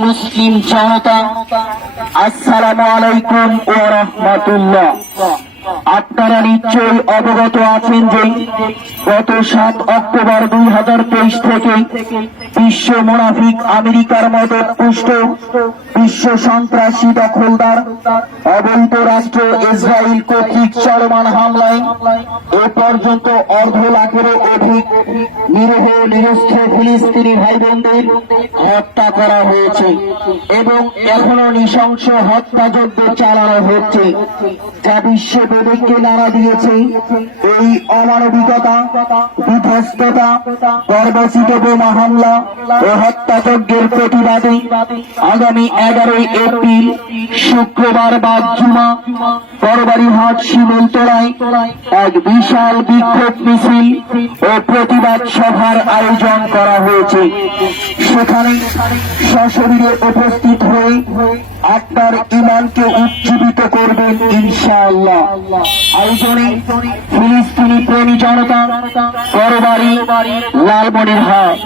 মুসলিম জনতা, আসসালামু আলাইকুম ওয়া রাহমাতুল্লাহ। আপনারা নিশ্চয়ই অবগত আছেন যে গত 7 অক্টোবর 2023 থেকে বিশ্ব মুনাফিক আমেরিকার মদত পুষ্ট বিশ্ব সন্ত্রাসী দখলদার অবৈধ রাষ্ট্র ইসরায়েল কর্তৃক চলমান হামলায় এ পর্যন্ত 1.5 লাখেরও অধিক নিরীহ নিরস্ত্র ফিলিস্তিনি ভাই বোনদের হত্যা করা হয়েছে এবং এখনো নৃশংস হত্যাযজ্ঞ চালানো হচ্ছে, যা বিশ্ব বিবেককে নাড়া দিয়েছে। এই অমানবিকতা, বিধ্বস্ততা, বর্বরচিত বোমা হামলা ও হত্যাযজ্ঞের প্রতিবাদে আগামী 11 এপ্রিল শুক্রবার বা জুমা বড়বাড়িহাট শিমুলতলায় এক বিশাল বিক্ষোভ মিছিল ও প্রতিবাদ সভার আয়োজন করা হয়েছে। সেখানে সশরীরে উপস্থিত হয়ে আপনার ঈমানকে উজ্জীবিত করবেন ইনশাআল্লাহ। আয়োজনে ফিলিস্তিনি প্রেমী জনতা, বড়বাড়ি, লালমনিরহাট।